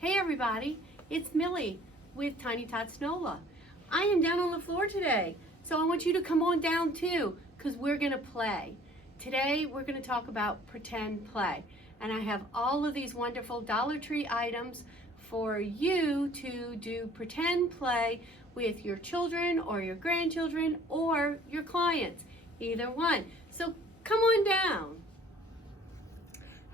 Hey everybody, it's Millie with Tiny Tots NOLA. I am down on the floor today, so I want you to come on down too, because we're going to play. Today we're going to talk about pretend play, and I have all of these wonderful Dollar Tree items for you to do pretend play with your children or your grandchildren or your clients, either one. So come on down.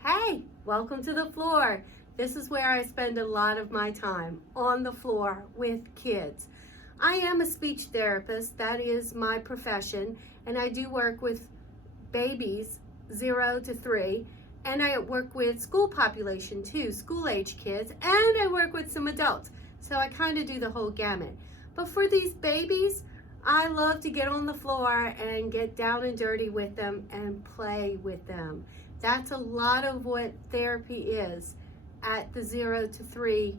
Hey, welcome to the floor. This is where I spend a lot of my time, on the floor with kids. I am a speech therapist, that is my profession, and I do work with babies 0 to 3, and I work with school population too, school age kids, and I work with some adults. So I kind of do the whole gamut. But for these babies, I love to get on the floor and get down and dirty with them and play with them. That's a lot of what therapy is. At the 0 to 3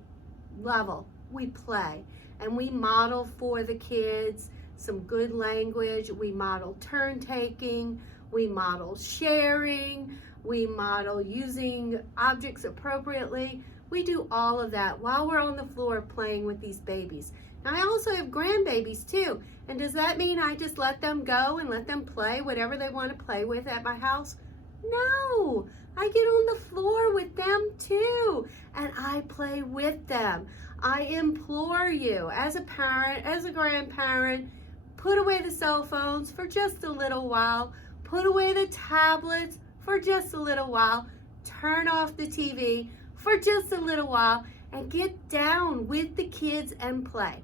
level, we play and we model for the kids some good language. We model turn taking, we model sharing, we model using objects appropriately. We do all of that while we're on the floor playing with these babies. Now I also have grandbabies too, and does that mean I just let them go and let them play whatever they want to play with at my house? No, I get on the floor with them too, and I play with them. I implore you, as a parent, as a grandparent, put away the cell phones for just a little while, put away the tablets for just a little while, turn off the TV for just a little while, and get down with the kids and play.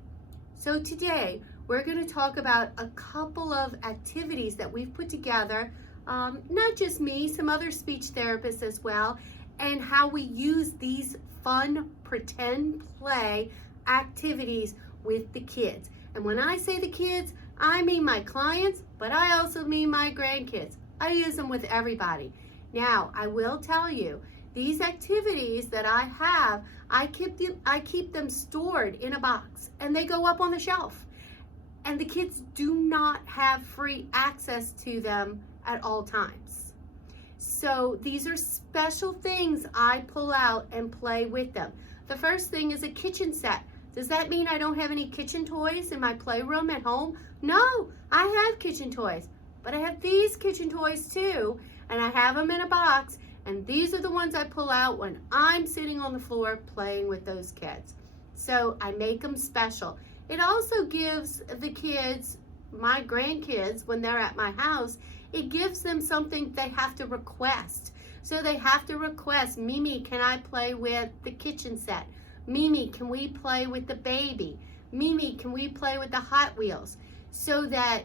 So today, we're going to talk about a couple of activities that we've put together, not just me, some other speech therapists as well, and how we use these fun pretend play activities with the kids. And when I say the kids, I mean my clients, but I also mean my grandkids. I use them with everybody. Now, I will tell you, these activities that I have, I keep them stored in a box, and they go up on the shelf. And the kids do not have free access to them at all times. So these are special things I pull out and play with them. The first thing is a kitchen set. Does that mean I don't have any kitchen toys in my playroom at home? No, I have kitchen toys, but I have these kitchen toys too, and I have them in a box, and these are the ones I pull out when I'm sitting on the floor playing with those kids. So I make them special. It also gives the kids, my grandkids, when they're at my house, it gives them something they have to request. So they have to request, Mimi, can I play with the kitchen set? Mimi, can we play with the baby? Mimi, can we play with the Hot Wheels? So that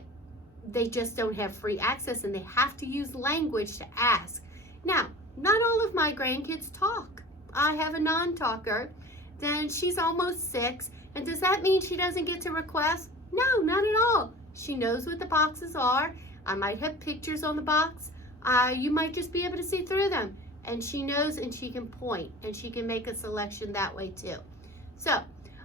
they just don't have free access and they have to use language to ask. Now, not all of my grandkids talk. I have a non-talker, then she's almost 6, and does that mean she doesn't get to request? No, not at all. She knows what the boxes are. I might have pictures on the box. You might just be able to see through them. And she knows, and she can point, and she can make a selection that way too. So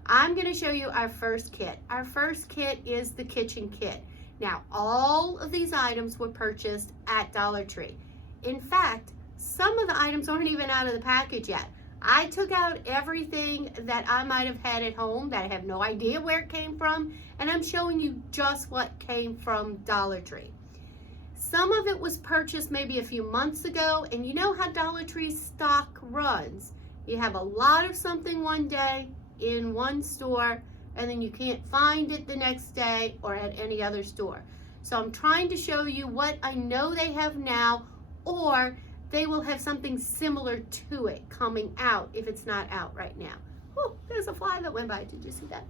I'm going to show you our first kit. Our first kit is the kitchen kit. Now, all of these items were purchased at Dollar Tree. In fact, some of the items aren't even out of the package yet. I took out everything that I might have had at home that I have no idea where it came from, and I'm showing you just what came from Dollar Tree. Some of it was purchased maybe a few months ago, and you know how Dollar Tree stock runs. You have a lot of something one day in one store, and then you can't find it the next day or at any other store. So I'm trying to show you what I know they have now, or they will have something similar to it coming out if it's not out right now. Oh, there's a fly that went by. Did you see that?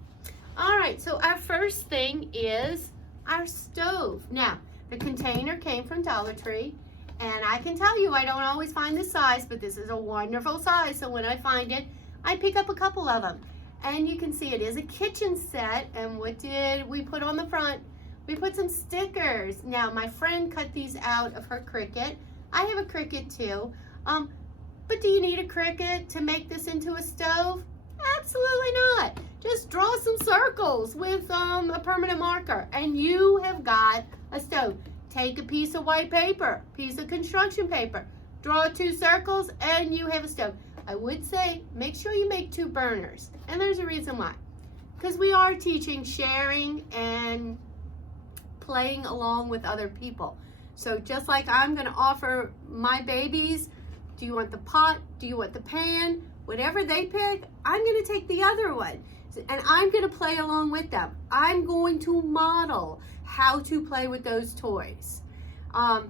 All right, so our first thing is our stove. Now, the container came from Dollar Tree, and I can tell you I don't always find this size, but this is a wonderful size, so when I find it, I pick up a couple of them. And you can see it is a kitchen set, and what did we put on the front? We put some stickers. Now, my friend cut these out of her Cricut. I have a Cricut too, but do you need a Cricut to make this into a stove? Absolutely not. Just draw some circles with a permanent marker, and you have got a stove. Take a piece of white paper, piece of construction paper, draw 2 circles, and you have a stove. I would say make sure you make 2 burners. And there's a reason why. Because we are teaching sharing and playing along with other people. So just like I'm going to offer my babies, do you want the pot? Do you want the pan? Whatever they pick, I'm going to take the other one. And I'm going to play along with them. I'm going to model how to play with those toys. I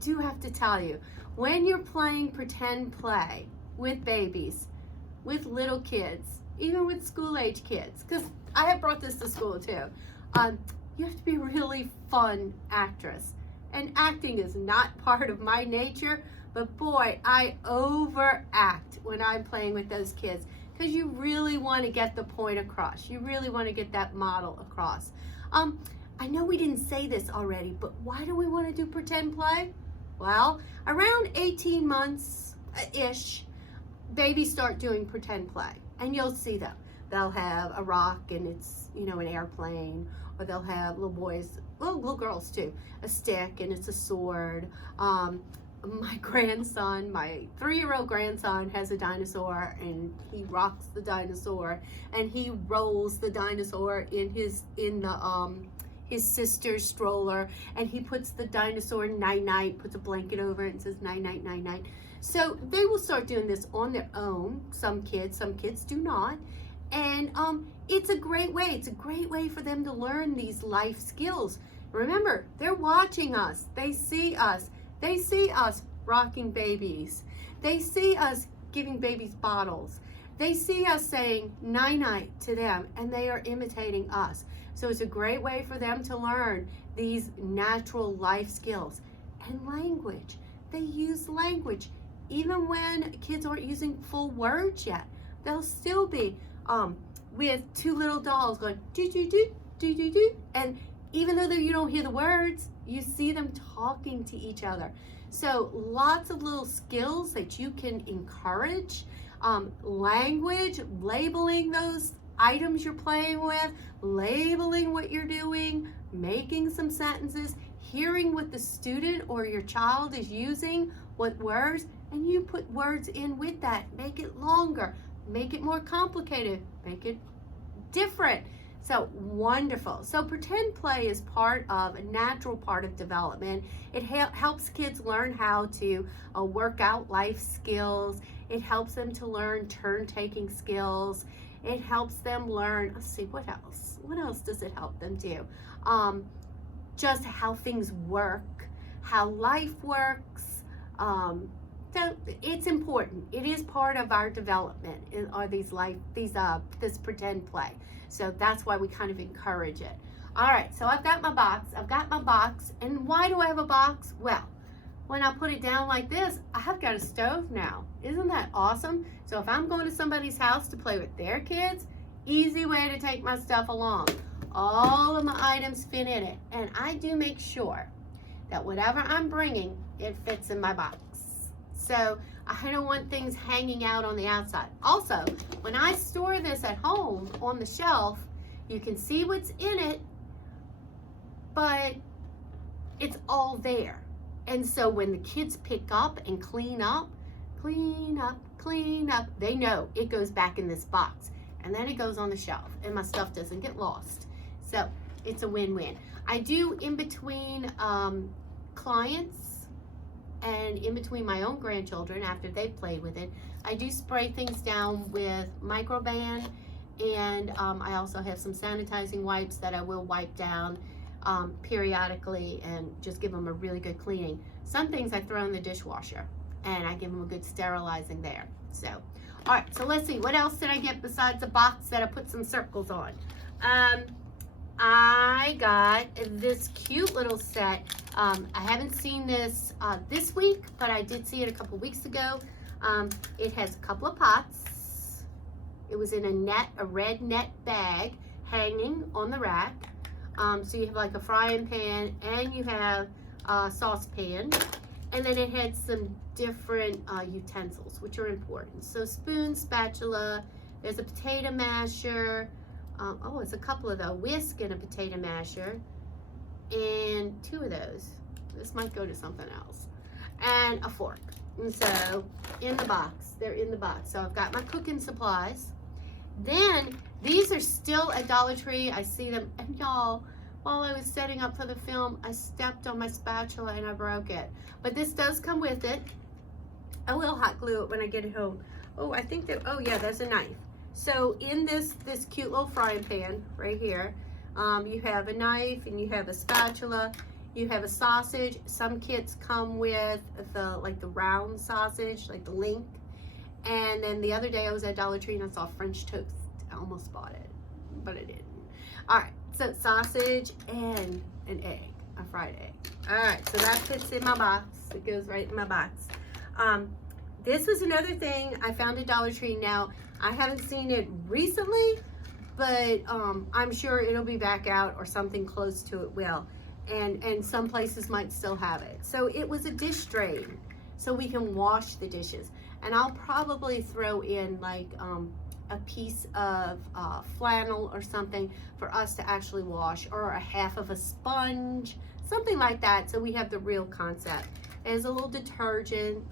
do have to tell you, when you're playing pretend play with babies, with little kids, even with school-age kids, because I have brought this to school too, you have to be a really fun actress. And acting is not part of my nature, but boy, I overact when I'm playing with those kids because you really want to get the point across. You really want to get that model across. I know we didn't say this already, but why do we want to do pretend play? Well, around 18 months-ish, babies start doing pretend play, and you'll see them. They'll have a rock and it's, you know, an airplane, or they'll have little boys, well, little girls too, a stick and it's a sword. My grandson, my 3-year-old grandson has a dinosaur, and he rocks the dinosaur, and he rolls the dinosaur in his sister's stroller, and he puts the dinosaur night-night, puts a blanket over it and says night-night, night-night. So they will start doing this on their own. Some kids do not. And it's a great way. It's a great way for them to learn these life skills. Remember, they're watching us. They see us. They see us rocking babies. They see us giving babies bottles. They see us saying night-night to them, and they are imitating us. So it's a great way for them to learn these natural life skills. And language. They use language. Even when kids aren't using full words yet, they'll still be with 2 little dolls going do-do-do, do-do-do. And even though you don't hear the words, you see them talking to each other. So lots of little skills that you can encourage. Language, labeling those items you're playing with, labeling what you're doing, making some sentences, hearing what the student or your child is using, what words, and you put words in with that. Make it longer, make it more complicated, make it different. So wonderful. So pretend play is a natural part of development. It helps kids learn how to work out life skills. It helps them to learn turn-taking skills. It helps them learn, let's see, what else? What else does it help them do? Just how things work, how life works. So it's important. It is part of our development, this pretend play. So that's why we kind of encourage it. All right, so I've got my box. And why do I have a box? Well, when I put it down like this, I've got a stove now. Isn't that awesome? So if I'm going to somebody's house to play with their kids, easy way to take my stuff along. All of my items fit in it. And I do make sure that whatever I'm bringing, it fits in my box. So I don't want things hanging out on the outside. Also, when I store this at home on the shelf, you can see what's in it, but it's all there. And so when the kids pick up and clean up, they know it goes back in this box. And then it goes on the shelf, and my stuff doesn't get lost. So it's a win-win. I do, in between clients and in between my own grandchildren, after they've played with it, I do spray things down with Microban, and I also have some sanitizing wipes that I will wipe down periodically and just give them a really good cleaning. Some things I throw in the dishwasher, and I give them a good sterilizing there. So, all right, so let's see, what else did I get besides a box that I put some circles on? I got this cute little set. I haven't seen this this week, but I did see it a couple weeks ago. It has a couple of pots. It was in a red net bag hanging on the rack. So you have like a frying pan, and you have a saucepan, and then it had some different utensils, which are important. So spoon, spatula, there's a potato masher. It's a couple of a whisk and a potato masher, and 2 of those. This might go to something else. And a fork. And so in the box, they're in the box. So I've got my cooking supplies. Then these are still at Dollar Tree. I see them, and y'all, while I was setting up for the film, I stepped on my spatula and I broke it. But this does come with it. I will hot glue it when I get it home. Oh, I think that, oh yeah, there's a knife. So in this cute little frying pan right here, you have a knife and you have a spatula. You have a sausage. Some kits come with the round sausage, like the link. And then the other day I was at Dollar Tree and I saw French toast. I almost bought it, but I didn't. All right, so sausage and an egg, a fried egg. All right, so that fits in my box. It goes right in my box. This was another thing I found at Dollar Tree. Now, I haven't seen it recently, but I'm sure it'll be back out or something close to it will. And some places might still have it. So it was a dish drain, so we can wash the dishes. And I'll probably throw in like a piece of flannel or something for us to actually wash, or a half of a sponge, something like that, so we have the real concept. It has a little detergent,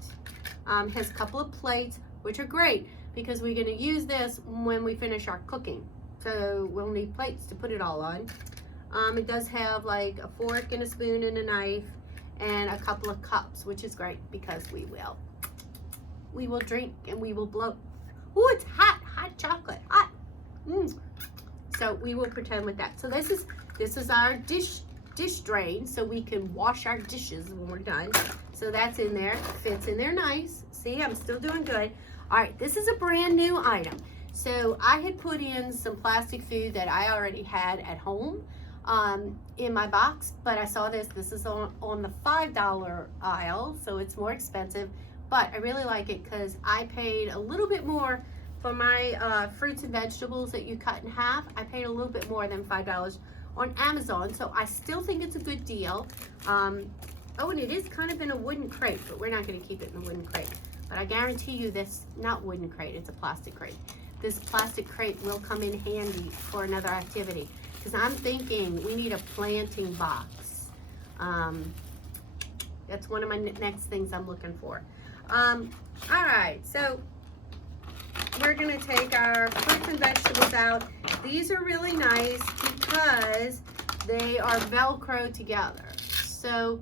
has a couple of plates, which are great because we're going to use this when we finish our cooking. So we'll need plates to put it all on. It does have like a fork and a spoon and a knife and a couple of cups, which is great because we will drink and we will blow. Ooh, it's hot chocolate, hot. So we will pretend with that. So this is our dish drain, so we can wash our dishes when we're done. So that's in there, fits in there nice. See, I'm still doing good. All right, this is a brand new item. So I had put in some plastic food that I already had at home in my box, but I saw this is on the $5 aisle, so it's more expensive, but I really like it because I paid a little bit more for my fruits and vegetables that you cut in half. I paid a little bit more than $5 on Amazon, so I still think it's a good deal. Oh, and it is kind of in a wooden crate, but we're not going to keep it in a wooden crate. But I guarantee you this, not wooden crate, it's a plastic crate. This plastic crate will come in handy for another activity, because I'm thinking we need a planting box. That's one of my next things I'm looking for. All right, so we're gonna take our fruits and vegetables out. These are really nice because they are Velcro together. So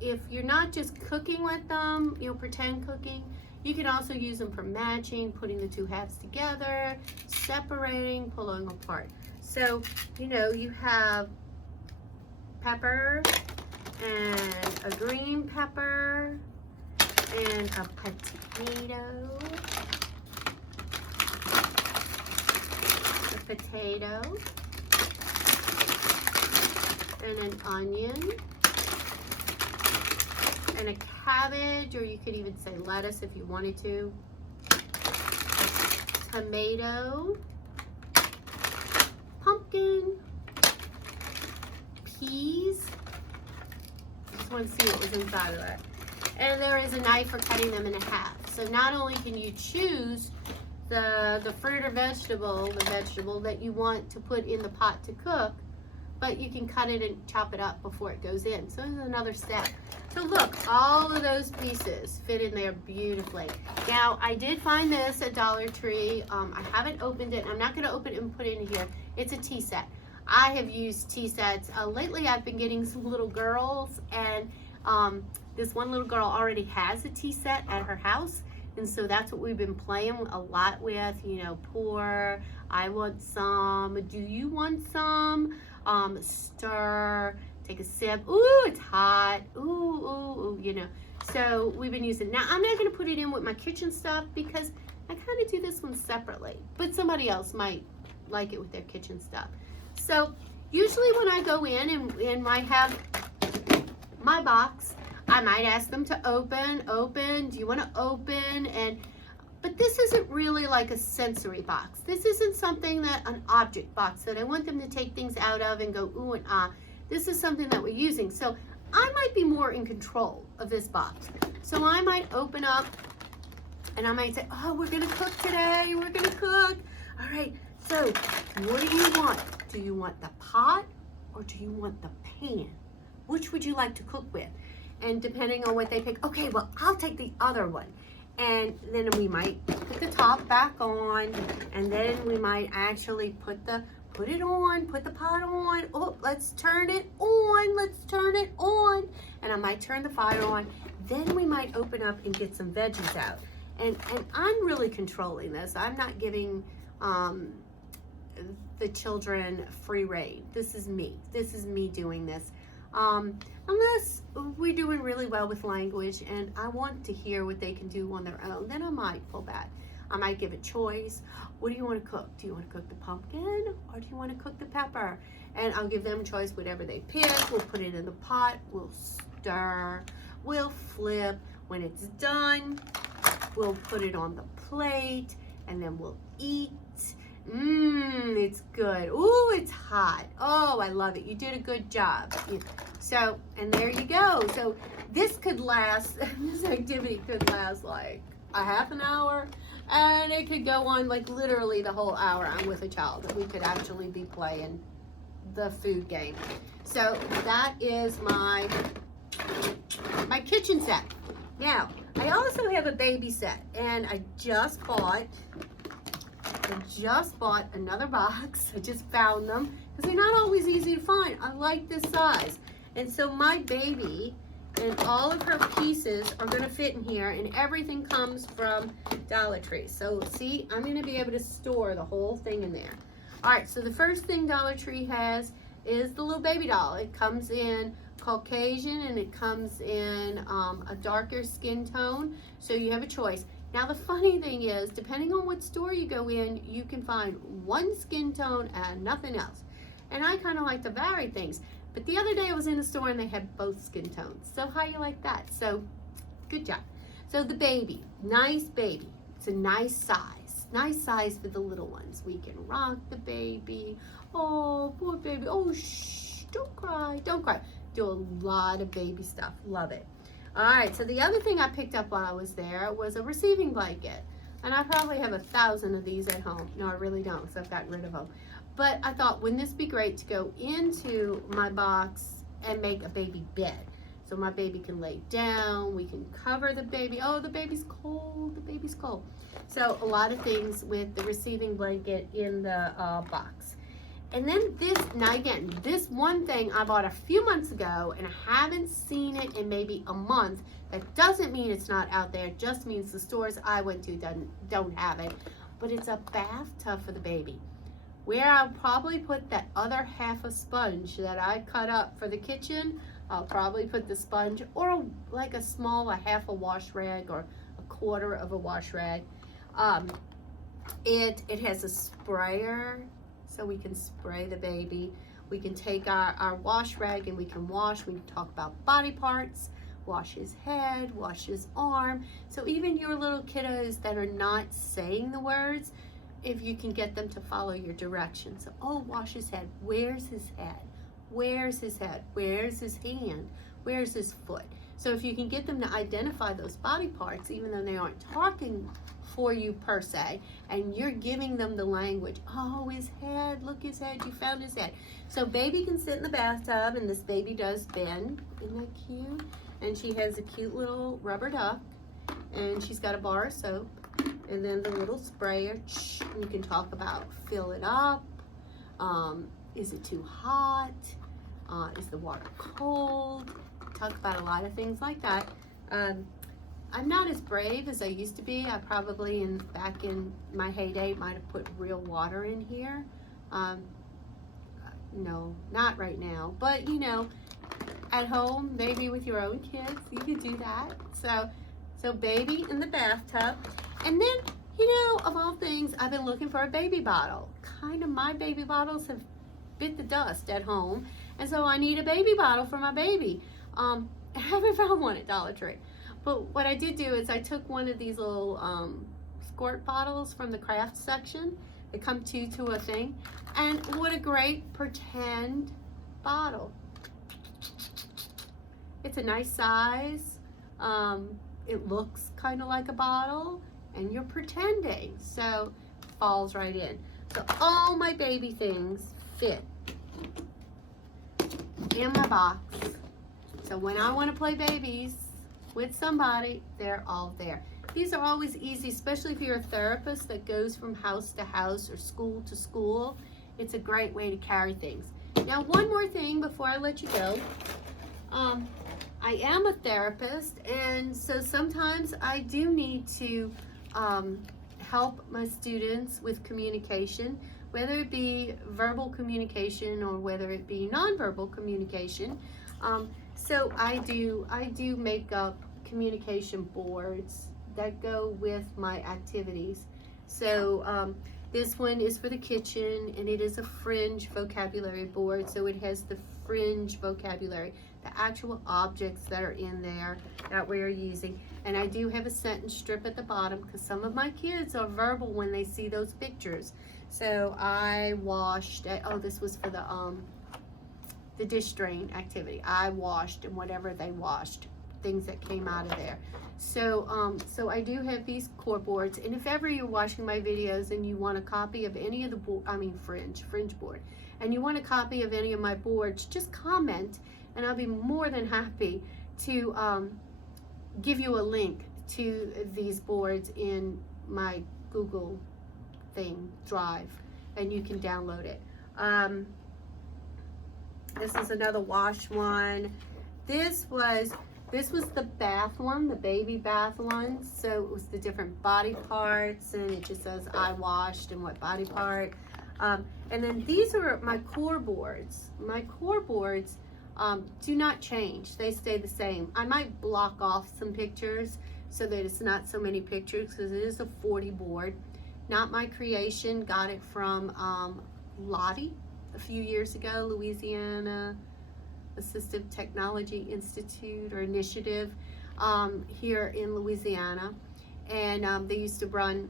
if you're not just cooking with them, pretend cooking, you can also use them for matching, putting the two halves together, separating, pulling apart. So, you have pepper and a green pepper and a potato. And an onion and a cabbage, or you could even say lettuce if you wanted to. Tomato, pumpkin, peas. I just want to see what was inside of that. And there is a knife for cutting them in half. So not only can you choose the fruit or vegetable, the vegetable that you want to put in the pot to cook, but you can cut it and chop it up before it goes in. So this is another step. So look, all of those pieces fit in there beautifully. Now, I did find this at Dollar Tree. I haven't opened it. I'm not going to open it and put it in here. It's a tea set. I have used tea sets. Lately, I've been getting some little girls, and this one little girl already has a tea set at her house. And so that's what we've been playing a lot with, pour, I want some, do you want some, stir, take a sip, ooh, it's hot, ooh, So we've been using, now I'm not gonna put it in with my kitchen stuff because I kind of do this one separately, but somebody else might like it with their kitchen stuff. So usually when I go in and I have my box, I might ask them to open, do you want to open? But this isn't really like a sensory box. This isn't something an object box that I want them to take things out of and go ooh and ah. This is something that we're using. So I might be more in control of this box. So I might open up and I might say, oh, we're going to cook today. We're going to cook. All right. So what do you want? Do you want the pot or do you want the pan? Which would you like to cook with? And depending on what they pick, okay, well, I'll take the other one. And then we might put the top back on, and then we might actually put the pot on. Oh, let's turn it on. And I might turn the fire on. Then we might open up and get some veggies out. And I'm really controlling this. I'm not giving the children free rein. This is me doing this. Unless we're doing really well with language and I want to hear what they can do on their own, then I might pull back. I might give a choice. What do you want to cook? Do you want to cook the pumpkin or do you want to cook the pepper? And I'll give them a choice, whatever they pick. We'll put it in the pot. We'll stir. We'll flip. When it's done, we'll put it on the plate and then we'll eat. It's good. Ooh, it's hot. Oh, I love it. You did a good job. So, and there you go. So this could last, this activity could last like a half an hour, and it could go on like literally the whole hour. I'm with a child that we could actually be playing the food game. So that is my kitchen set. Now, I also have a baby set, and I just bought another box. I just found them because they're not always easy to find. I like this size. And so my baby and all of her pieces are going to fit in here, and everything comes from Dollar Tree. So see, I'm going to be able to store the whole thing in there. All right, so the first thing Dollar Tree has is the little baby doll. It comes in Caucasian and it comes in a darker skin tone, so you have a choice. Now the funny thing is, depending on what store you go in, you can find one skin tone and nothing else. And I kind of like to vary things. But the other day I was in a store and they had both skin tones. So how you like that? So good job. So the baby, nice baby. It's a nice size. Nice size for the little ones. We can rock the baby. Oh, poor baby. Oh, shh, don't cry, don't cry. Do a lot of baby stuff. Love it. All right, so the other thing I picked up while I was there was a receiving blanket. And I probably have 1,000 of these at home. No, I really don't, because I've gotten rid of them. But I thought, wouldn't this be great to go into my box and make a baby bed? So my baby can lay down, we can cover the baby. Oh, the baby's cold, the baby's cold. So a lot of things with the receiving blanket in the box. And then this, now again, this one thing I bought a few months ago and I haven't seen it in maybe a month. That doesn't mean it's not out there. It just means the stores I went to don't have it. But it's a bathtub for the baby. Where I'll probably put that other half a sponge that I cut up for the kitchen, I'll probably put the sponge or like a half a wash rag or a quarter of a wash rag. It has a sprayer, so we can spray the baby. We can take our wash rag and we can wash. We can talk about body parts, wash his head, wash his arm. So even your little kiddos that are not saying the words, if you can get them to follow your directions. So, oh, wash his head. Where's his head? Where's his head? Where's his hand? Where's his foot? So if you can get them to identify those body parts, even though they aren't talking for you per se, and you're giving them the language. Oh, his head, look, his head, you found his head. So baby can sit in the bathtub, and this baby does bend. Isn't that cute? And she has a cute little rubber duck, and she's got a bar of soap, and then the little sprayer. You can talk about fill it up. Is it too hot? Is the water cold? Talk about a lot of things like that. I'm not as brave as I used to be. I probably, back in my heyday, might have put real water in here. No, not right now. But, you know, at home, maybe with your own kids, you could do that. So baby in the bathtub. And then, you know, of all things, I've been looking for a baby bottle. Kind of my baby bottles have bit the dust at home. And so I need a baby bottle for my baby. I haven't found one at Dollar Tree. But what I did do is I took one of these little squirt bottles from the craft section. They come two to a thing. And what a great pretend bottle. It's a nice size. It looks kind of like a bottle. And you're pretending. So it falls right in. So all my baby things fit in my box. So when I want to play babies with somebody, they're all there. These are always easy, especially if you're a therapist that goes from house to house or school to school. It's a great way to carry things. Now, one more thing before I let you go. I am a therapist, and so sometimes I do need to help my students with communication, whether it be verbal communication or whether it be nonverbal communication. So I do make up communication boards that go with my activities. So this one is for the kitchen, and it is a fringe vocabulary board, so it has the fringe vocabulary, the actual objects that are in there that we're using. And I do have a sentence strip at the bottom because some of my kids are verbal when they see those pictures. So I washed, oh, this was for the dish drain activity. I washed, and whatever they washed, things that came out of there. So so I do have these core boards, and if ever you're watching my videos and you want a copy of any of the fringe board, and you want a copy of any of my boards, just comment, and I'll be more than happy to give you a link to these boards in my Google Drive, and you can download it. This is another wash one. This was the bath one, the baby bath one. So it was the different body parts, and it just says I washed and what body part. And then these are my core boards. My core boards do not change. They stay the same. I might block off some pictures so that it's not so many pictures, because it is a 40 board. Not my creation. Got it from Lottie a few years ago, Louisiana Assistive Technology Institute or Initiative here in Louisiana. And they used to run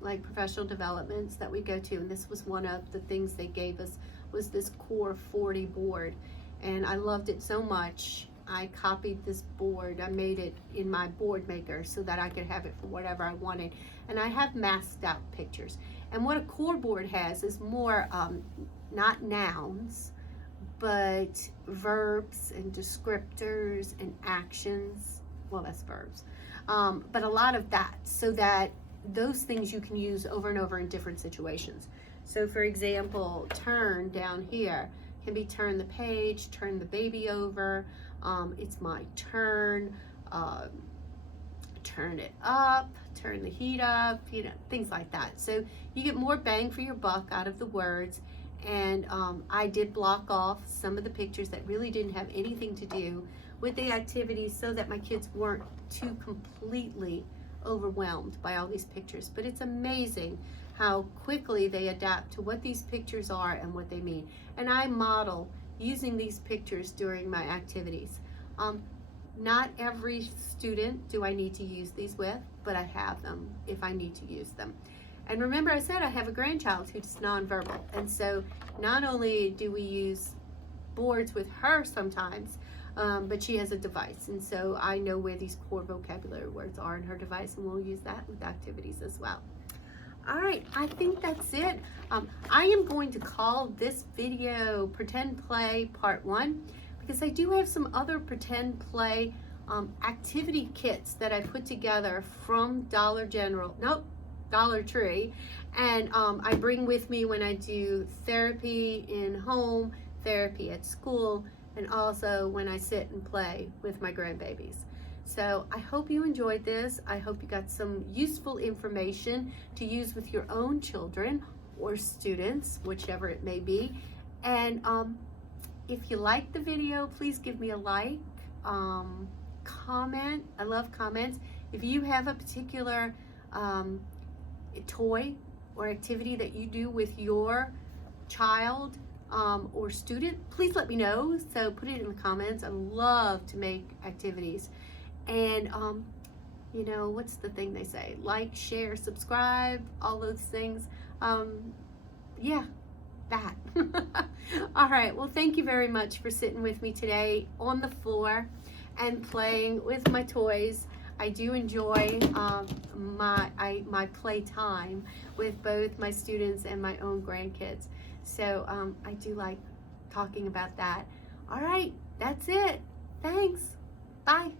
like professional developments that we go to, and this was one of the things they gave us, was this core 40 board, and I loved it so much I copied this board. I made it in my board maker so that I could have it for whatever I wanted, and I have masked out pictures. And what a core board has is more not nouns, but verbs and descriptors and actions. Well, that's verbs, but a lot of that, so that those things you can use over and over in different situations. So for example, turn down here can be turn the page, turn the baby over, it's my turn, turn it up, turn the heat up, you know, things like that. So you get more bang for your buck out of the words. And I did block off some of the pictures that really didn't have anything to do with the activities, so that my kids weren't too completely overwhelmed by all these pictures. But it's amazing how quickly they adapt to what these pictures are and what they mean. And I model using these pictures during my activities. Not every student do I need to use these with, but I have them if I need to use them. And remember, I said I have a grandchild who's nonverbal, and so not only do we use boards with her sometimes, but she has a device, and so I know where these core vocabulary words are in her device, and we'll use that with activities as well. All right, I think that's it. I am going to call this video Pretend Play Part 1, because I do have some other Pretend Play activity kits that I put together from Dollar Tree, and I bring with me when I do therapy in home, therapy at school, and also when I sit and play with my grandbabies. So I hope you enjoyed this. I hope you got some useful information to use with your own children or students, whichever it may be. And if you liked the video, please give me a like, comment. I love comments. If you have a particular toy or activity that you do with your child or student, please let me know. So put it in the comments. I love to make activities. And you know, what's the thing they say? Like, share, subscribe, all those things. Yeah, that. All right, well, thank you very much for sitting with me today on the floor and playing with my toys. I do enjoy my play time with both my students and my own grandkids. So I do like talking about that. All right, That's it. Thanks. Bye.